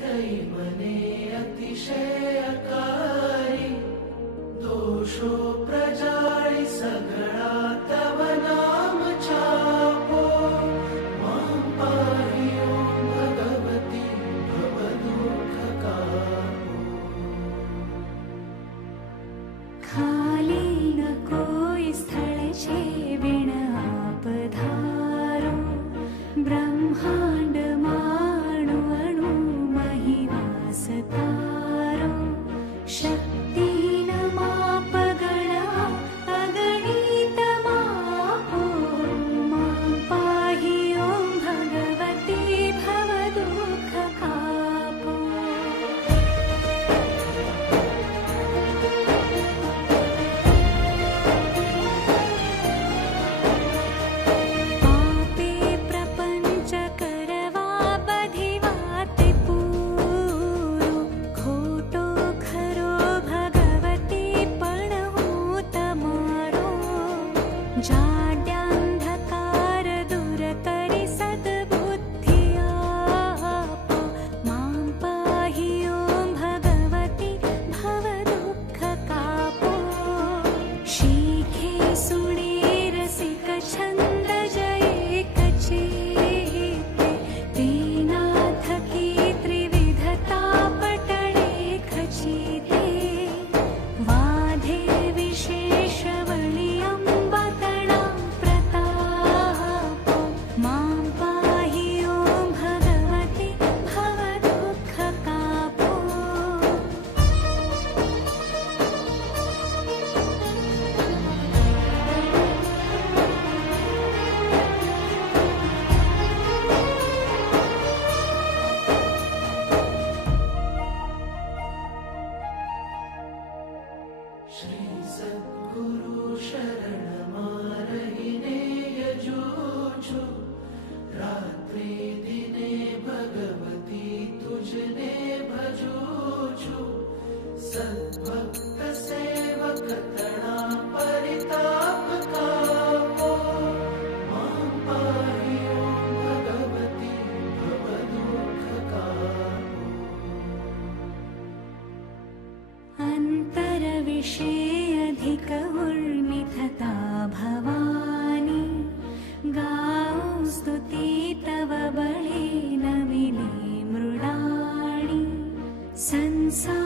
थई मने अतिशयकारी दोषो प्रजाळी सगळा तव नाम चापो मां पाहि ओं भगवती भवदुःख कापो खाली न कोई स्थळ छे बिन आप धारो ब्रह्मांड माणु अणु मही वास तारो शक्ति न माप गणा अगणित मापो मां पाहि ओं भगवती भवदुःख कापो पापे प्रपंच करवा बधिवाते पूरो खोटो खरो भगवती पण हूँ तमारो जाड्यांधकार दूर करी सद्बुद्धि आपो मां पाहि ओं भगवती भवदुःख कापो शीखे सुणे रसिक छंद जये कचेते दीनाथ की त्रिविधता पटळे खचिते वाधे विशेष वळी अंबतणा प्रतापो मां पाहि ओं भगवती भवदुःख कापो श्री सद्गुरु शरण मारहिने यजूछु रात्रि दिने भगवती तुझने भजूछु सद्भक्त सेवक तणा परिताप कापो मां पाहि ओं भगवती भवदुःख कापो अंतर विषय अधिक उर्मिथता भवानी गाओ स्तुति तव बळे नविले मृडाणी संसार